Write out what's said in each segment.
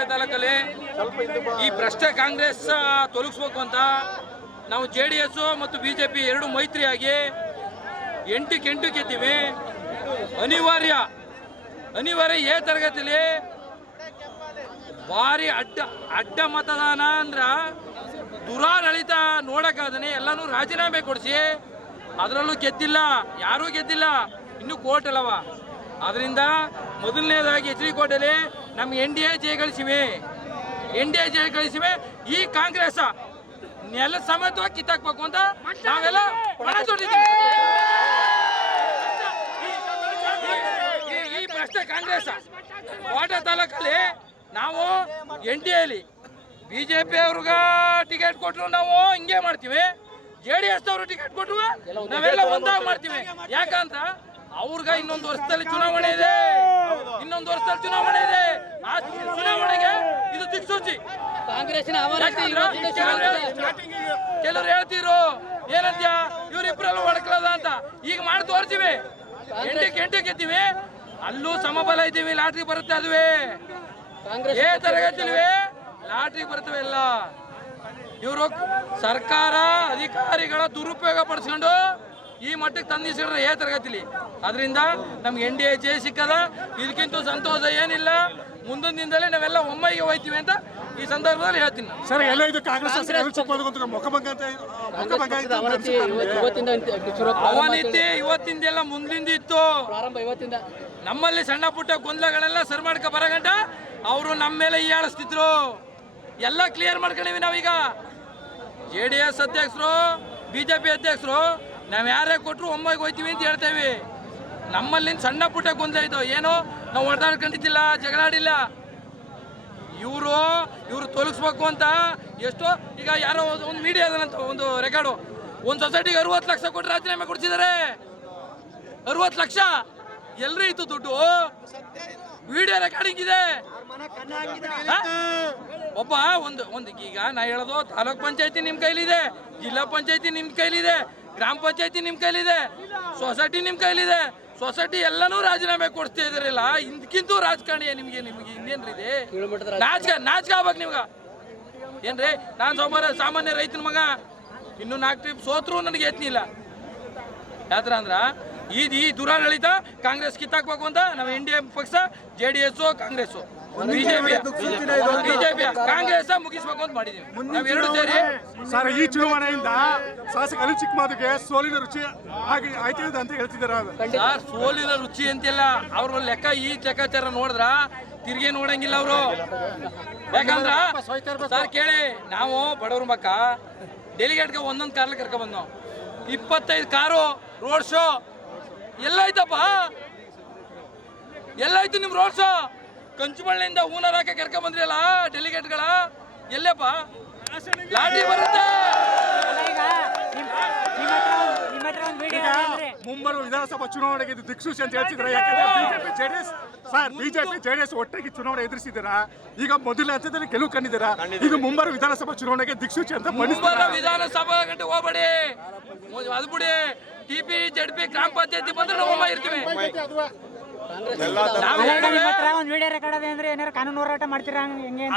ಕೋಟೆ ತಾಲೂಕಲ್ಲಿ ಈ ಭ್ರಷ್ಟ ಕಾಂಗ್ರೆಸ್ ತೊಲಗಿಸ್ಬೇಕು ಅಂತ ನಾವು JDS ಮತ್ತು BJP ಎರಡು ಮೈತ್ರಿಯಾಗಿ 8 ಗೆದ್ದೀವಿ. ಅನಿವಾರ್ಯ ಎ ತರಗತಿಲಿ ಭಾರಿ ಅಡ್ಡ ಮತದಾನ ಅಂದ್ರ ದುರಾಡಳಿತ ನೋಡಕ್ಕಾದನೆ ಎಲ್ಲನೂ ರಾಜೀನಾಮೆ ಕೊಡಿಸಿ ಅದರಲ್ಲೂ ಗೆದ್ದಿಲ್ಲ, ಯಾರೂ ಗೆದ್ದಿಲ್ಲ, ಇನ್ನೂ ಕೋರ್ಟ್ ಅಲ್ಲವ. ಅದರಿಂದ ಮೊದಲನೇದಾಗಿ ಎಚರಿಕೋಟೆಯಲ್ಲಿ ನಮ್ಮ NDA ಜಯಗಳಿಸಿವೆ. ಈ ಕಾಂಗ್ರೆಸ್ ನೆಲ ಸಮೇತವಾಗಿ ಕಿತ್ತಾಕ್ಬೇಕು ಅಂತ ನಾವೆಲ್ಲ ಪಣ ತೊಟ್ಟಿದ್ದೀವಿ. ಈ ಭ್ರಷ್ಟ ಕಾಂಗ್ರೆಸ್ ಕೋಟೆ ತಾಲೂಕಲ್ಲಿ ನಾವು NDAಲಿ BJP ಅವ್ರಿಗೆ ಟಿಕೆಟ್ ಕೊಟ್ಟರು ನಾವು ಹಿಂಗೆ ಮಾಡ್ತೀವಿ, JDS ಅವರು ಟಿಕೆಟ್ ಕೊಟ್ಟರು ನಾವೆಲ್ಲ ಒಂದಾಗಿ ಮಾಡ್ತೀವಿ. ಯಾಕಂತ ಅವ್ರಿಗೆ ಇನ್ನೊಂದು ವರ್ಷದಲ್ಲಿ ಚುನಾವಣೆ ಇದೆ, ಆ ಚುನಾವಣೆಗೆ ಇದು ದಿಕ್ಸೂಚಿ. ಕೆಲವರು ಹೇಳ್ತಿದ್ರು ಏನಂತ ಇವ್ರಿಬ್ರಲ್ಲೂ ಹೊಡ್ಕೊಳ್ಳೋದ ಅಂತ. ಈಗ ಮಾಡಿ ತೋರಿಸ್ತೀವಿ, 8 ಗೆದ್ದೀವಿ, ಅಲ್ಲೂ ಸಮಬಲ ಇದ್ದೀವಿ. ಲಾಟ್ರಿ ಬರುತ್ತೆ, ಅದುವೇ ಏ ತರಗತಿಲ್ವೇ ಲಾಟ್ರಿ ಬರ್ತವೆ ಎಲ್ಲ. ಇವರು ಸರ್ಕಾರ ಅಧಿಕಾರಿಗಳ ದುರುಪಯೋಗ ಪಡಿಸ್ಕೊಂಡು ಈ ಮಟ್ಟಕ್ಕೆ ತಂದಿಸಿದ್ರೆ ಏ ತರಗತಿಲಿ. ಅದರಿಂದ ನಮ್ಗೆ NDA ಜಯ ಸಿಕ್ಕದ, ಇದಕ್ಕಿಂತ ಸಂತೋಷ ಏನಿಲ್ಲ. ಮುಂದಿನ ದಿನದಲ್ಲಿ ನಾವೆಲ್ಲ ಒಮ್ಮೆಗೆ ಹೋಯ್ತೀವಿ ಅಂತ ಈ ಸಂದರ್ಭದಲ್ಲಿ ಹೇಳ್ತೀನಿ. ಸರ್, ಎಲ್ಲ ಇದು ಕಾಂಗ್ರೆಸ್ ಅವನಿತ್ತಿ ಇವತ್ತಿಂದೆಲ್ಲ ಮುಂದಿನ ಇತ್ತು. ನಮ್ಮಲ್ಲಿ ಸಣ್ಣ ಪುಟ್ಟ ಗೊಂದಲಗಳೆಲ್ಲ ಸರಿ ಮಾಡ್ಕೊ ಬರಗಂಟ ಅವರು ನಮ್ಮ ಮೇಲೆ ಹೀಯಾಳಿಸ್ತಿದ್ರು. ಎಲ್ಲ ಕ್ಲಿಯರ್ ಮಾಡ್ಕೊಂಡಿವಿ ನಾವೀಗ. JDS ಅಧ್ಯಕ್ಷರು BJP ಅಧ್ಯಕ್ಷರು ನಾವು ಯಾರೇ ಕೊಟ್ಟರು ಒಮ್ಮೆಗೆ ಹೋಯ್ತೀವಿ ಅಂತ ಹೇಳ್ತೇವೆ. ನಮ್ಮಲ್ಲಿ ಸಣ್ಣ ಪುಟ್ಟ ಗೊಂದಲ ಇತ್ತು, ಏನೋ ನಾವು ಹೊಡೆದಾಡ್ಕೊಂಡಿದ್ದಿಲ್ಲ, ಜಗಳಾಡಿಲ್ಲ. ಇವರು ತೊಲಗಿಸ್ಬೇಕು ಅಂತ ಎಷ್ಟೋ. ಈಗ ಯಾರೋ ಒಂದು ಮೀಡಿಯಾದಲ್ಲಂತ ಒಂದು ರೆಕಾರ್ಡು, ಒಂದು ಸೊಸೈಟಿಗೆ 60 ಲಕ್ಷ ಕೊಟ್ಟು ರಾಜೀನಾಮೆ ಕೊಡಿಸಿದ್ದಾರೆ. 60 ಲಕ್ಷ ಎಲ್ರಿ ಇತ್ತು ದುಡ್ಡು? ವಿಡಿಯೋ ರೆಕಾರ್ಡಿಂಗ್ ಇದೆ. ಒಬ್ಬ ಒಂದು ಈಗ ನಾ ಹೇಳೋದು, ತಾಲೂಕ್ ಪಂಚಾಯತಿ ನಿಮ್ಮ ಕೈಲಿದೆ, ಜಿಲ್ಲಾ ಪಂಚಾಯತಿ ನಿಮ್ಮ ಕೈಲಿದೆ, ಗ್ರಾಮ ಪಂಚಾಯತಿ ನಿಮ್ಮ ಕೈಲಿದೆ, ಸೊಸೈಟಿ ನಿಮ್ಮ ಕೈಲಿದೆ. ಸೊಸೈಟಿ ಎಲ್ಲನೂ ರಾಜೀನಾಮೆ ಕೊಡ್ತಾ ಇದ್ರಲ್ಲ, ಇದಕ್ಕಿಂತ ರಾಜಕಾರಣಿ ನಿಮ್ಗೆ ಇನ್ನೇನ್ರಿ ಇದೆ? ನಾಚಿಕೆ ಆಗ್ಬೇಕು ನಿಮ್ಗೆ ಏನ್ರಿ? ನಾನು ಸಾಮಾನ್ಯ ರೈತನ ಮಗ, ಇನ್ನೂ 4 ಟ್ರಿಪ್ ಸೋತ್ರು ನನಗೆ ಯತ್ನಿಲ್ಲ. ಯಾತ್ರ ಅಂದ್ರ ಈ ದುರಾಡಳಿತ ಕಾಂಗ್ರೆಸ್ ಕಿತ್ತಾಕ್ಬೇಕು ಅಂತ ನಾವು NDA ಪಕ್ಷ, JDS, ಕಾಂಗ್ರೆಸ್, ಬಿಜೆಪಿ ಕಾಂಗ್ರೆಸ್ ಮುಗಿಸ್ಬೇಕು ಅಂತ ಮಾಡಿದೀವಿ ನಾವೆರಡು ಸೇರಿ. ಸರ್, ಈ ಚುನಾವಣೆಯಿಂದ ಶಾಸಕ ಅನಿಲ್ ಚಿಕ್ಕಮಾದಿಗೆ ಸೋಲಿನ ರುಚಿ ಆಯ್ತಿದೆ ಅಂತ ಹೇಳ್ತಿದ್ದಾರೆ. ಸರ್, ಸೋಲಿನ ರುಚಿ ಅಂತಿಲ್ಲ, ಅವ್ರ ಲೆಕ್ಕ ಈ ಲೆಕ್ಕಾಚಾರ ನೋಡಿದ್ರ ತಿರ್ಗಿ ನೋಡಂಗಿಲ್ಲ ಅವರು. ಯಾಕಂದ್ರ ಸರ್ ಕೇಳಿ, ನಾವು ಬಡವ್ರ ಮಕ್ಕ ಡೆಲಿಗೇಟ್ಗೆ ಒಂದೊಂದು ಕಾರ್ಲಿ ಕರ್ಕೊಂಡ್ ಬಂದು 25 ಕಾರು ರೋಡ್ ಶೋ. ಎಲ್ಲಾಯ್ತಪ್ಪ, ಎಲ್ಲಾಯ್ತು ನಿಮ್ ರೋಡ್ ಶೋ? ಕಂಚುಮಳ್ಳಿಯಿಂದ ಹೂನರಾಕ ಕರ್ಕೊಂಡ್ ಬಂದ್ರಲ್ಲ ಡೆಲಿಗೇಟ್ಗಳ, ಎಲ್ಲಪ್ಪ ಲಾಠಿ ಬರುತ್ತೆ? ಮುಂಬರುವ ವಿಧಾನಸಭಾ ಚುನಾವಣೆಗೆ ಇದು ದಿಕ್ಸೂಚಿ ಅಂತ ಹೇಳ್ತಿದ್ದಾರೆ. ಯಾಕಂದ್ರೆ ಬಿಜೆಪಿ JDS ಒಟ್ಟಿಗೆ ಚುನಾವಣೆ ಎದುರಿಸಿದ್ದೀರಾ, ಈಗ ಮೊದಲ ಹಂತದಲ್ಲಿ ಗೆಲುವು ಕಂಡಿದ್ದೀರಾ. ಇದು ಮುಂಬರುವ ವಿಧಾನಸಭಾ ಚುನಾವಣೆಗೆ ದಿಕ್ಸೂಚಿ ಅಂತ ಮುಂಬರುವ ವಿಧಾನಸಭಾ ಗಂಟೆ ಹೋಗ್ಬೇಡಿ, ಅದು ಬಿಡಿ. TP ZP ಗ್ರಾಮ ಪಂಚಾಯತಿ ಬಂದ್ರೆ ಒಮ್ಮ ಇರ್ತೀವಿ.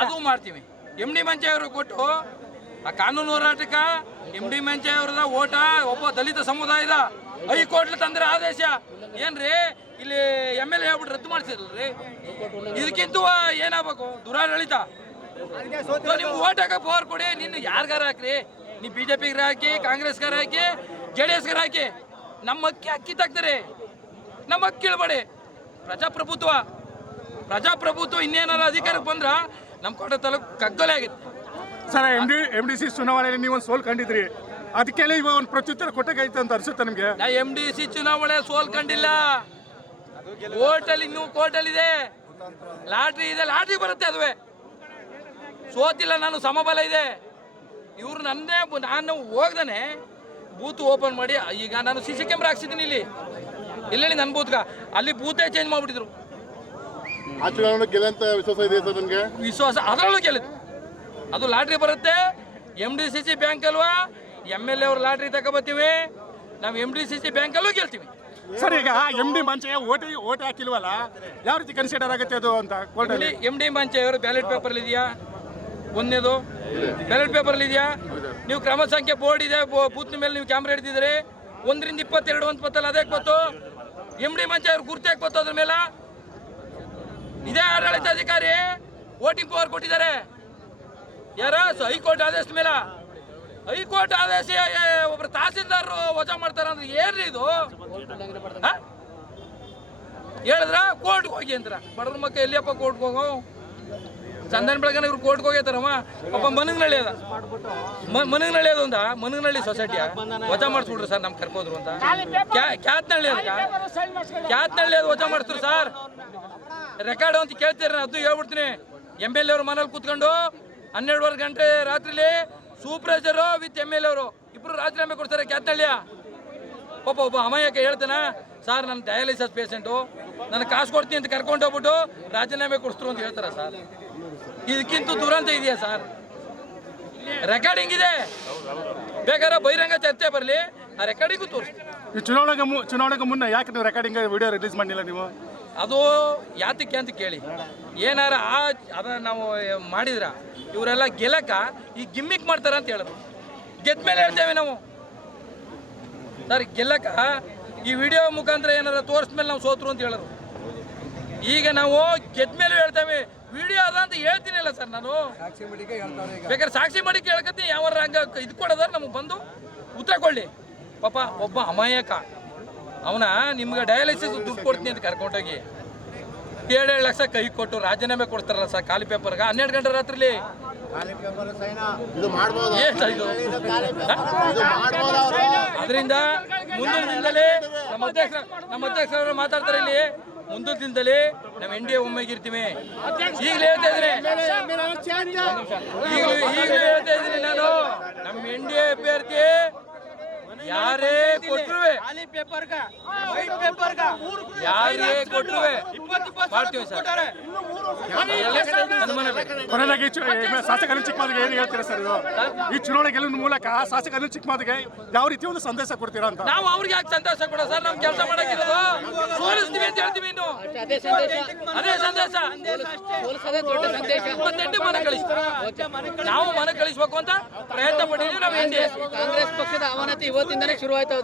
ಅದು ಮಾಡ್ತೀವಿ. MD ಮಂಚೆ ಅವರು ಕೊಟ್ಟು ಆ ಕಾನೂನು ಹೋರಾಟಕ್ಕ MD ಮಂಚೆ ಅವ್ರದ ಓಟ ಒಬ್ಬ ದಲಿತ ಸಮುದಾಯದ ಹೈಕೋರ್ಟ್ ತಂದ್ರೆ ಆದೇಶ ಏನ್ರಿ, ಇಲ್ಲಿ MLA ಹೇಳ್ಬಿಟ್ಟು ರದ್ದು ಮಾಡ್ಸಿರಲ್ರಿ. ಇದಕ್ಕಿಂತ ಏನಾಗಬೇಕು? ದುರಾಡಳಿತ. ನಿಮ್ಗೆ ಓಟ್ ಹಾಕ ಪವರ್ ಕೊಡಿ, ನಿನ್ನ ಯಾರಿಗಾರ ಹಾಕ್ರಿ, ನೀವು BJPಗಾರ ಹಾಕಿ, ಕಾಂಗ್ರೆಸ್ಗಾರ ಹಾಕಿ, JDSಗಾರ ಹಾಕಿ, ನಮ್ಮ ಅಕ್ಕಿ ತಾಕ್ತಾರೆ, ನಮ್ಮ ಅಕ್ಕಿ ಕೀಳ್ಬೇಡಿ. ಪ್ರಜಾಪ್ರಭುತ್ವ ಇನ್ನೇನಾರ ಅಧಿಕಾರಕ್ಕೆ ಬಂದ್ರ ನಮ್ಮ ಕೋಟೆ ತಾಲೂಕು ಕಗ್ಗಲೆ ಆಗಿತ್ತು. ಸರ್, MDC ಚುನಾವಣೆಯಲ್ಲಿ ನೀವು ಒಂದು ಸೋಲ್ ಕಂಡಿದ್ರಿ, ಅದಕ್ಕೆಲ್ಲ ಇವಾಗ ಒಂದು ಪ್ರತ್ಯುತ್ತರ ಕೊಟ್ಟಾಗೈತೆ ಅಂತ ಅನ್ಸುತ್ತೆ ನಿಮ್ಗೆ? ನಾ MDC ಚುನಾವಣೆ ಸೋಲ್ ಕಂಡಿಲ್ಲ. ಕೋರ್ಟಲ್ಲಿ ಇನ್ನೂ ಕೋರ್ಟಲ್ಲಿದೆ, ಲಾಟ್ರಿ ಇದೆ, ಲಾಟ್ರಿ ಬರುತ್ತೆ, ಅದುವೇ ಸೋತಿಲ್ಲ. ನಾನು ಸಮಬಲ ಇದೆ. ಇವ್ರು ನಾನು ಹೋಗ್ದಾನೆ ಬೂತ್ ಓಪನ್ ಮಾಡಿ, ಈಗ ನಾನು CC ಕ್ಯಾಮ್ರಾ ಹಾಕ್ಸಿದ್ದೀನಿ ಇಲ್ಲಿ ಎಲ್ಲೆಲ್ಲಿ ನನ್ನ ಬೂತ್ಗ, ಅಲ್ಲಿ ಬೂತೇ ಚೇಂಜ್ ಮಾಡಿಬಿಟ್ಟಿದ್ರು. ಆ ಚುನಾವಣೆ ಗೆಲ್ಲಂತ ವಿಶ್ವಾಸ ಇದೆ ಸರ್ ನನಗೆ? ವಿಶ್ವಾಸ ಅದರಲ್ಲೂ ಗೆಲ್ಲಿತು. ಅದು ಲಾಟ್ರಿ ಬರುತ್ತೆ. MDCC ಬ್ಯಾಂಕ್ ಅಲ್ವಾ, MLA ಅವ್ರು ಲಾಟ್ರಿ ತಗೊಬತ್ತೀವಿ, ನಾವು MDCC ಬ್ಯಾಂಕಲ್ಲೂ ಗೆಲ್ತೀವಿ. ಸರ್ ಈಗ MD ಮಂಚೆ ಓಟ್ ಹಾಕಿಲ್ವಲ್ಲ, ಯಾವ ರೀತಿ ಕನ್ಸಿಡರ್ ಆಗುತ್ತೆ ಅದು ಅಂತ ಕೋರ್ಟಲ್ಲಿ? MD ಮಂಚೆ ಅವರು ಬ್ಯಾಲೆಟ್ ಪೇಪರ್ ಇದೆಯಾ? ಒಂದನೇದು ಬ್ಯಾಲೆಟ್ ಪೇಪರ್ ಇದೆಯಾ? ನೀವು ಕ್ರಮ ಸಂಖ್ಯೆ ಬೋರ್ಡ್ ಇದೆ, ಬೂತ್ ಮೇಲೆ ನೀವು ಕ್ಯಾಮ್ರಾ ಹಿಡಿದಿದ್ರೆ 1 ರಿಂದ 22 ಅಂತ ಗೊತ್ತಲ್ಲ, ಅದೇ ಗೊತ್ತು. MD ಮಂಚೆ ಅವ್ರು ಗುರ್ತಾಗಿ ಗೊತ್ತು ಅದ್ರ ಮೇಲೆ. ಇದೇ ಆಡಳಿತಾಧಿಕಾರಿ ವೋಟಿಂಗ್ ಪವರ್ ಕೊಟ್ಟಿದ್ದಾರೆ. ಯಾರ ಹೈಕೋರ್ಟ್ ಆದೇಶದ ಮೇಲೆ, ಹೈಕೋರ್ಟ್ ಆದೇಶ ಒಬ್ರು ತಹಸೀಲ್ದಾರರು ವಜಾ ಮಾಡ್ತಾರ ಅಂದ್ರೆ ಏನ್ರಿ ಇದು? ಹೇಳಿದ್ರ ಕೋರ್ಟ್ಗೆ ಹೋಗಿ ಅಂದ್ರ ಬಡವ್ರ ಮಕ್ಕ ಎಲ್ಲಿಯಪ್ಪ ಕೋರ್ಟ್ಗೆ ಹೋಗೋ? ಚಂದನ್ ಬೆಳಗನ ಇವ್ರು ಕೋರ್ಟ್ಗೆ ಹೋಗ್ಯತಾರಮ್ಮ. ಪಾಪ ಮನಗನಹಳ್ಳಿ ಅದ, ಮನಗನಹಳ್ಳಿ ಅದೊಂದ ಮನಗನಹಳ್ಳಿ ಸೊಸೈಟಿಯ ವಜಾ ಮಾಡಿಸ್ಬಿಡ್ರಿ ಸರ್, ನಮ್ಗೆ ಕರ್ಕೋದ್ರು ಅಂತ. ಕ್ಯಾತ್ನಹಳ್ಳಿ ಕ್ಯಾತ್ನಹಳ್ಳಿ ಅದು ವಜಾ ಮಾಡಿಸ್ರು ಸರ್. ರೆಕಾರ್ಡ್ ಅಂತ ಕೇಳ್ತೀರ, ಅದು ಹೇಳ್ಬಿಡ್ತೀನಿ. MLA ಅವ್ರ ಮನೇಲಿ ಕೂತ್ಕೊಂಡು 12:30 ಗಂಟೆ ರಾತ್ರಿಲಿ ಸೂಪರ್ವೈಸರು ವಿತ್ MLA ಅವರು ಇಬ್ರು ರಾಜೀನಾಮೆ ಕೊಡ್ತಾರೆ ಕ್ಯಾತ್ನಹಳ್ಳಿಯ. ಪಾಪ ಒಬ್ಬ ಅಮಾಯಕ ಹೇಳ್ತಾನ, ಸರ್ ನನ್ನ ಡಯಾಲಿಸಿಸ್ ಪೇಷೆಂಟು, ನನಗೆ ಕಾಸು ಕೊಡ್ತೀನಿ ಅಂತ ಕರ್ಕೊಂಡು ಹೋಗ್ಬಿಟ್ಟು ರಾಜೀನಾಮೆ ಕೊಡಿಸ್ರು ಅಂತ ಹೇಳ್ತಾರ ಸರ್. ಇದಕ್ಕಿಂತ ದುರಂತ ಇದೆಯಾ ಸರ್? ರೆಕಾರ್ಡಿಂಗ್ ಇದೆ, ಬೇಕಾದ್ರೆ ಬಹಿರಂಗ ಚರ್ಚೆ ಬರಲಿ, ಆ ರೆಕಾರ್ಡಿಂಗು ತೋರಿಸ್ತೀನಿ. ಈ ಚುನಾವಣೆಗೆ ಮುನ್ನ ಯಾಕೆ ನೀವು ರೆಕಾರ್ಡಿಂಗ್ ವಿಡಿಯೋ ರಿಲೀಸ್ ಮಾಡಿಲ್ಲ ನೀವು? ಅದು ಯಾತಕ್ಕೆ ಅಂತ ಕೇಳಿ, ಏನಾರ ಅದನ್ನ ನಾವು ಮಾಡಿದ್ರ ಇವರೆಲ್ಲ ಗೆಲ್ಲಕ ಈ ಗಿಮ್ಮಿಕ್ ಮಾಡ್ತಾರ ಅಂತ ಹೇಳಿದ್ರು. ಗೆದ್ದ ಮೇಲೆ ಹೇಳ್ತೇವೆ ನಾವು ಸರ್, ಗೆಲ್ಲಕ ಈ ವಿಡಿಯೋ ಮುಖಾಂತರ ಏನಾರ ತೋರಿಸ್ಮೇಲೆ ನಾವು ಸೋತ್ರು ಅಂತ ಹೇಳಿದ್ರು. ಈಗ ನಾವು ಗೆದ್ದ ಮೇಲೆ ಹೇಳ್ತೇವೆ ವಿಡಿಯೋ ಅದ ಅಂತ ಹೇಳ್ತೀನಿಲ್ಲ ಸರ್. ನಾನು ಬೇಕಾದ್ರೆ ಸಾಕ್ಷಿ ಮಾಡಿ ಕೇಳಕತ್ತೀನಿ, ಯಾವ ಹಂಗ ಇದು ಕೊಡೋದಾರ ನಮಗೆ ಬಂದು ಉತ್ತರ ಕೊಡ್ಲಿ. ಪಾಪ ಒಬ್ಬ ಅಮಾಯಕ ಅವನ ನಿಮ್ಗೆ ಡಯಾಲಿಸಿಸ್ ದುಡ್ಡು ಕೊಡ್ತೀನಿ ಅಂತ ಕರ್ಕೊಂಡೋಗಿ 7 ಲಕ್ಷ ಕೈ ಕೊಟ್ಟು ರಾಜೀನಾಮೆ ಕೊಡ್ತಾರಲ್ಲ ಸರ್ ಖಾಲಿ ಪೇಪರ್ಗೆ 12 ಗಂಟೆ ರಾತ್ರಿಲಿ. ಇದು ಮಾಡ್ಬೋದು, ಅದರಿಂದ ಮುಂದಿನ ದಿನದಲ್ಲಿ ನಮ್ಮ ಅಧ್ಯಕ್ಷರವರು ಮಾತಾಡ್ತಾರೆ ಇಲ್ಲಿ, ಮುಂದಿನ ದಿನದಲ್ಲಿ ನಾವು NDA ಒಮ್ಮೆಗಿರ್ತೀವಿ. ಈಗಲೇ ಹೇಳ್ತಾ ಇದ್ದೀನಿ ನಾನು, ನಮ್ಮ NDA ಅಭ್ಯರ್ಥಿ ಯಾರೇ ಕೊಟ್ರುವೆ ಮಾಡ್ತೀವಿ ಸರ್. ಕೊನೆಯದಾಗಿ ಶಾಸಕ ಅನಿಲ್ ಚಿಕ್ಕಮಾದಿಗೆ ಏನು ಹೇಳ್ತೀರಾ ಸರ್? ಇದು ಈ ಚುನಾವಣೆ ಗೆಲುವಿನ ಮೂಲಕ ಶಾಸಕ ಅನಿಲ್ ಚಿಕ್ಕಮಾದಿಗೆ ಯಾವ ರೀತಿ ಒಂದು ಸಂದೇಶ ಕೊಡ್ತೀರಾ ಅಂತ? ನಾವು ಅವ್ರಿಗೆ ಯಾಕೆ ಸಂದೇಶ ಕೊಡೋ ಸರ್? ನಮ್ ಕೆಲಸ ಮಾಡಕ್ಕಿರೋದು ಸೋಲಿಸ್ತೀವಿ ಅಂತ ಹೇಳ್ತೀವಿ. ಇನ್ನು ಅದೇ ಸಂದೇಶ 28 ಮನೆ ಕಳಿಸ್ತೀವಿ, ನಾವು ಮನೆ ಕಳಿಸ್ಬೇಕು ಅಂತ ಪ್ರಯತ್ನ ಪಟ್ಟಿದ್ದೀವಿ. ನಾವು NDA ಕಾಂಗ್ರೆಸ್ ಪಕ್ಷದ ಅವನತಿ ಇವತ್ತಿಂದನೇ ಶುರು ಆಯ್ತಾ?